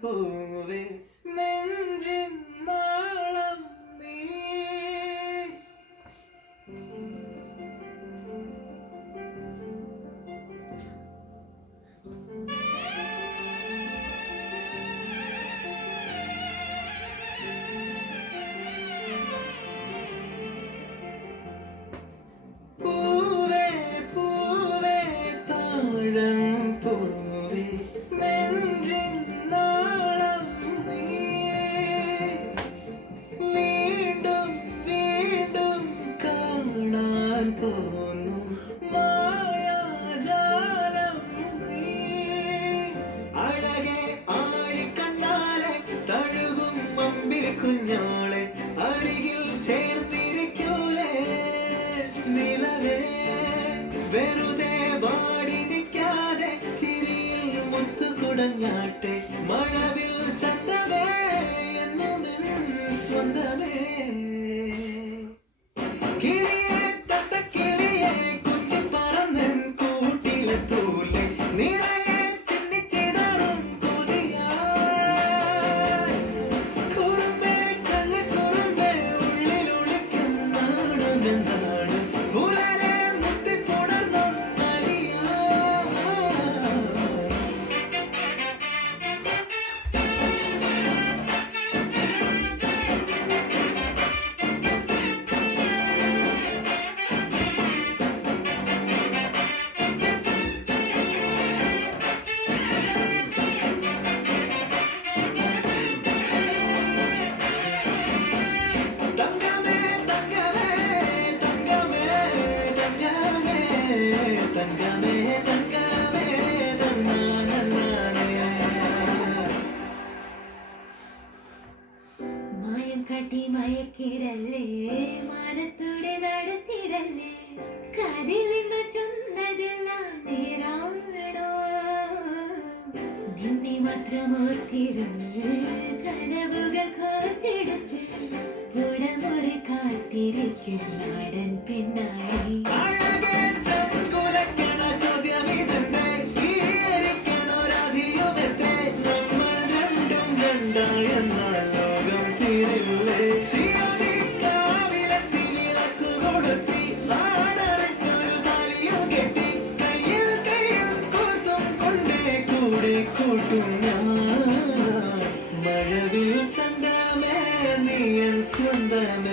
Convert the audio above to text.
പൂവേ നെഞ്ചിൻ നാളം നീ. പൂവേ പൂവേ താഴം പൂവേ നെഞ്ചിൻ നാളം നീ. വീണ്ടും വീണ്ടും കാണാൻ തോന്നും മായാജാലം നീ. അഴകെ ആഴിക്കണ്ണാലെ തഴുകും അമ്പിൽ കുഞ്ഞോളെ അരികിൽ ചേർത്തിരിക്കൂലേ നിലവേ. വെറുതെ വാടി നിൽക്കാതെ ചിരിയിൽ മുത്തുകുടഞ്ഞാട്ടെ മഴവിൽ ചന്തമേ എന്നുമെൻ സ്വന്തമേ. കിളിയെ തത്തക്കിളിയെ കൊച്ചി പറന്നൻ കൂട്ടിലെത്തൂലെ നിറയെ ചിന്നിച്ചിതറും കൊതിയായി. കുറുമ്പേ കള്ളിക്കുറുമ്പേ ഉള്ളിലൊളിക്കും നാണമെന്താണ് പുലരെ മുത്തിപ്പുണർന്നൊന്നലിയാ. തങ്കമേ തങ്കമേ തങ്കമേ തങ്കമേ തങ്കമേ തന്നാനേ. മായം കാട്ടി മയക്കിടല്ലേ മാനത്തോടെ നടത്തിടല്ലേ കതിലിന്ന് ചൊന്നതെല്ലാം നേരാണോ നിന്നെ മാത്രം ഓർത്തിരുന്ന് കനവുകൾ കോർത്തെടുത്ത് കുടമുറി കാത്തിരിക്കും നാടൻ പെണ്ണായി. അഴകേ ചങ്കുലയ്ക്കണ ചോദ്യമിതെന്തേ ഈയരിക്കണൊരധികമെന്തേ നമ്മൾ രണ്ടും രണ്ടായെന്നാൽ ലോകം തീരില്ലേ. ശിവരിക്കാവിലെത്തി വിളക്ക് കൊളുത്തി ആടരയ്ക്കൊരു താലിയും കെട്ടി കയ്യിൽ കയ്യിൽ കൂത്തും കൊണ്ടേ കൂടെ കൂട്ടും ഞാൻ. മഴവിൽ ചന്തമേ നീ എൻ സ്വന്തമേ.